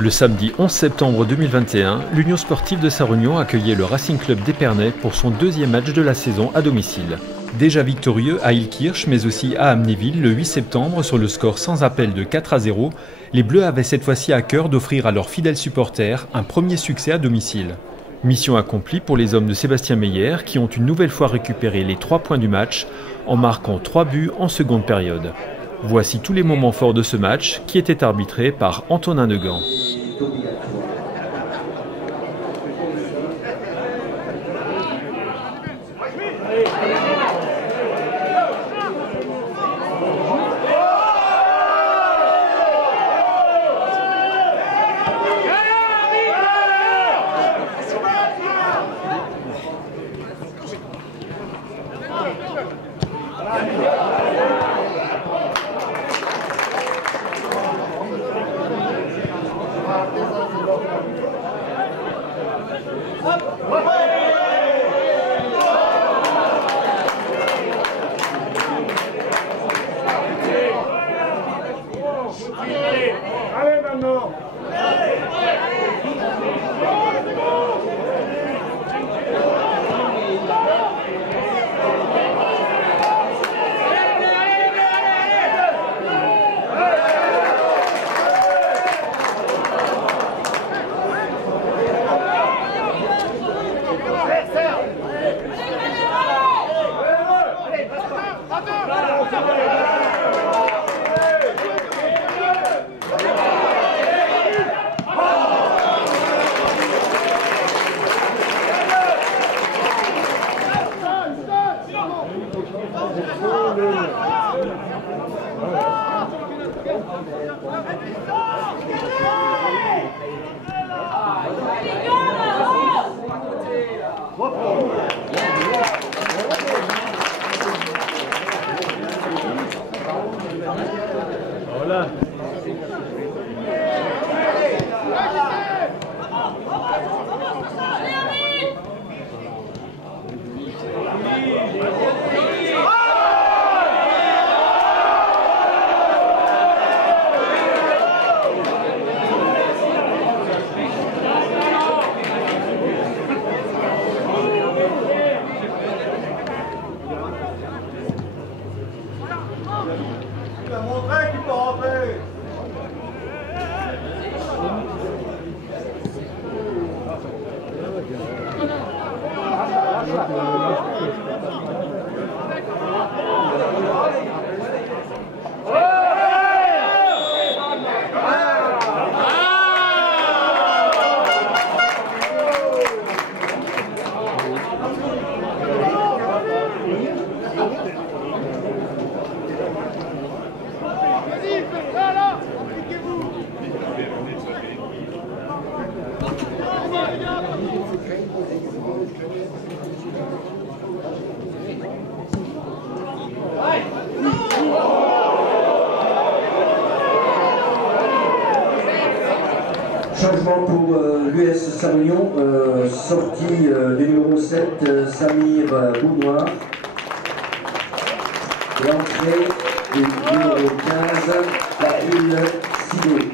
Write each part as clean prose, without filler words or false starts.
Le samedi 11 septembre 2021, l'Union sportive de Sarre-Union accueillait le Racing Club d'Épernay pour son deuxième match de la saison à domicile. Déjà victorieux à Illkirch mais aussi à Amnéville le 8 septembre sur le score sans appel de 4-0, les Bleus avaient cette fois-ci à cœur d'offrir à leurs fidèles supporters un premier succès à domicile. Mission accomplie pour les hommes de Sébastien Meyer qui ont une nouvelle fois récupéré les 3 points du match en marquant 3 buts en seconde période. Voici tous les moments forts de ce match qui était arbitré par Antonin Degan. Allez maintenant. Voilà. Il a montré qu'il peut rentrer. Changement pour l'US Sarre-Union, sortie du numéro 7, Samir Bounoir. L'entrée du numéro 15, Fabule Sidé.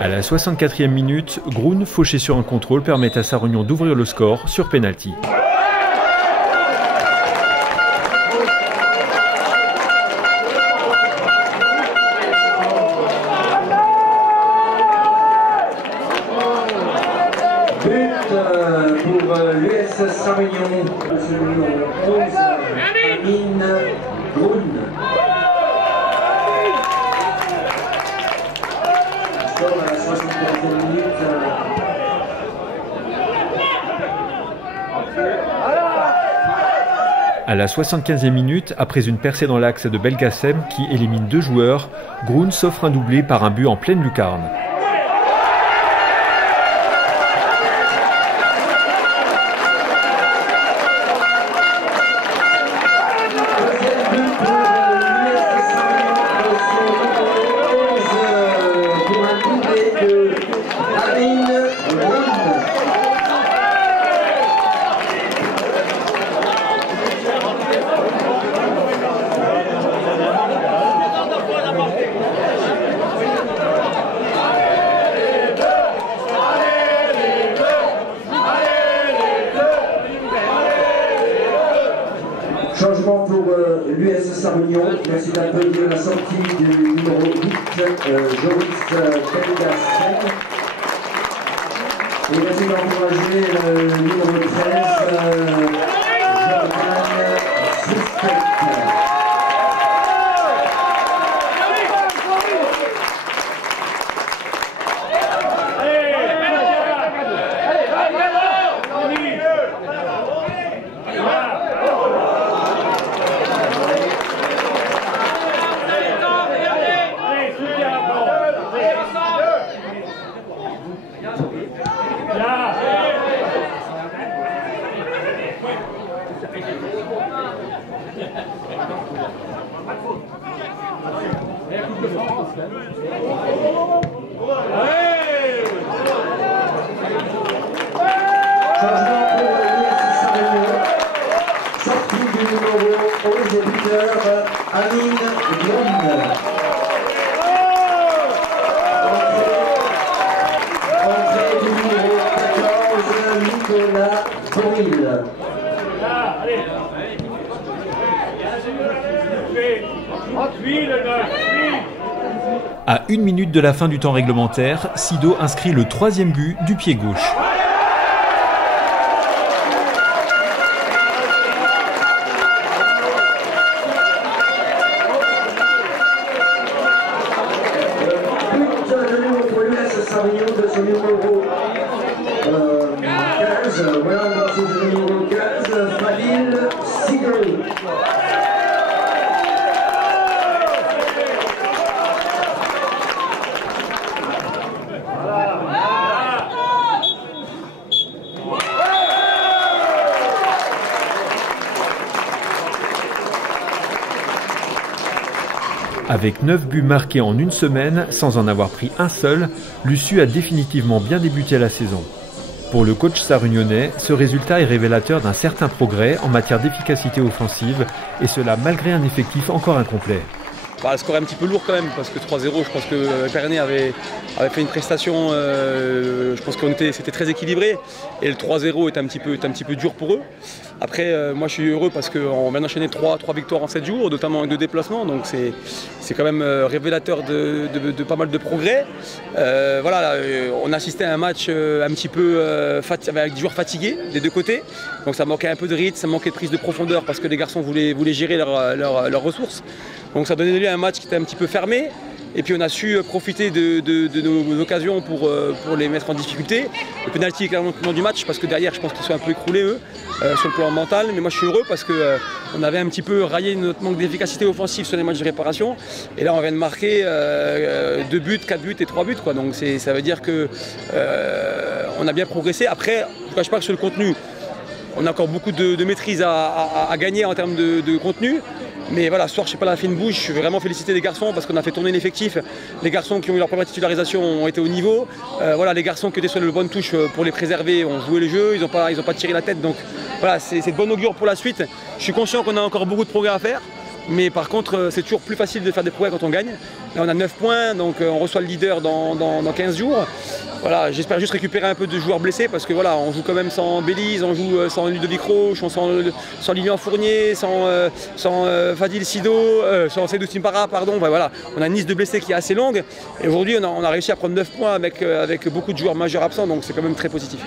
À la 64e minute, Groen, fauché sur un contrôle, permet à Sarre-Union d'ouvrir le score sur pénalty. But pour Sarre-Union, le numéro 11, Amine Groun. Score à la 75e minute. À la 75e minute, après une percée dans l'axe de Belgacem qui élimine 2 joueurs, Groun s'offre un doublé par un but en pleine lucarne. Changement pour l'US Sarre-Union. Merci d'applaudir la sortie du numéro 8, Joris Belgacem. Et merci d'encourager le numéro 13, Jordan Suspect. Changement pour l'US Sarre-Union. Sortie du numéro 11 et buteur, Amine Groun. Entrée du numéro 14, Nicolas Boril. À 1 minute de la fin du temps réglementaire, Sido inscrit le 3e but du pied gauche. But donné pour l'US Sarre-Union de son numéro 15, voilà, on va retrouver le numéro 15, Fadil Sidori. Avec 9 buts marqués en une semaine, sans en avoir pris un seul, l'USU a définitivement bien débuté la saison. Pour le coach sarre-unionnais, ce résultat est révélateur d'un certain progrès en matière d'efficacité offensive, et cela malgré un effectif encore incomplet. Le score est un petit peu lourd quand même, parce que 3-0, je pense que Épernay avait fait une prestation, je pense que c'était très équilibré, et le 3-0 est un petit peu dur pour eux. Après, moi je suis heureux parce qu'on vient d'enchaîner 3 victoires en 7 jours, notamment avec 2 déplacements, donc c'est quand même révélateur de pas mal de progrès. Voilà, on assistait à un match un petit peu avec des joueurs fatigués des deux côtés, donc ça manquait un peu de rythme, ça manquait de prise de profondeur parce que les garçons voulaient gérer leurs ressources. Donc ça donnait lieu à un match qui était un petit peu fermé. Et puis on a su profiter de nos occasions pour les mettre en difficulté. Le pénalty est clairement le du match parce que derrière je pense qu'ils sont un peu écroulés eux sur le plan mental. Mais moi je suis heureux parce qu'on avait un petit peu rayé notre manque d'efficacité offensive sur les matchs de réparation. Et là on vient de marquer 2 buts, 4 buts et 3 buts. Quoi. Donc ça veut dire qu'on a bien progressé. Après, je ne cache pas que sur le contenu, on a encore beaucoup de maîtrise à gagner en termes de contenu. Mais voilà, ce soir, je ne sais pas, la fine bouche, je veux vraiment féliciter les garçons parce qu'on a fait tourner l'effectif. Les garçons qui ont eu leur première titularisation ont été au niveau. Voilà, les garçons qui étaient sur le bonne touche pour les préserver ont joué le jeu, ils n'ont pas tiré la tête. Donc voilà, c'est de bon augure pour la suite. Je suis conscient qu'on a encore beaucoup de progrès à faire. Mais par contre, c'est toujours plus facile de faire des progrès quand on gagne. Là, on a 9 points, donc on reçoit le leader dans 15 jours. Voilà, j'espère juste récupérer un peu de joueurs blessés parce que voilà, on joue quand même sans Belize, on joue sans Ludovic Roche, sans Lilian Fournier, sans Fadil Sido, sans Seydou Simpara, pardon. Enfin, voilà, on a une liste de blessés qui est assez longue. Et aujourd'hui, on a réussi à prendre 9 points avec beaucoup de joueurs majeurs absents, donc c'est quand même très positif.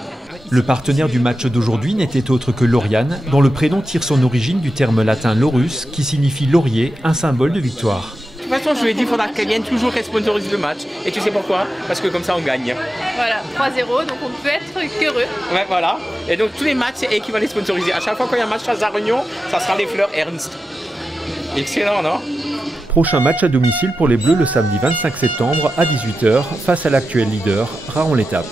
Le partenaire du match d'aujourd'hui n'était autre que Lauriane, dont le prénom tire son origine du terme latin laurus, qui signifie laurier, un symbole de victoire. De toute façon, je lui ai dit qu'il faudra qu'elle vienne toujours qu'elle sponsorise le match. Et tu sais pourquoi? Parce que comme ça, on gagne. Voilà, 3-0, donc on peut être qu'heureux. Ouais, voilà. Et donc tous les matchs, c'est elle qui va les sponsoriser. À chaque fois qu'il y a un match à La Réunion, ça sera les fleurs Ernst. Excellent, non? Prochain match à domicile pour les Bleus le samedi 25 septembre à 18 h face à l'actuel leader, Raon-l'Étape.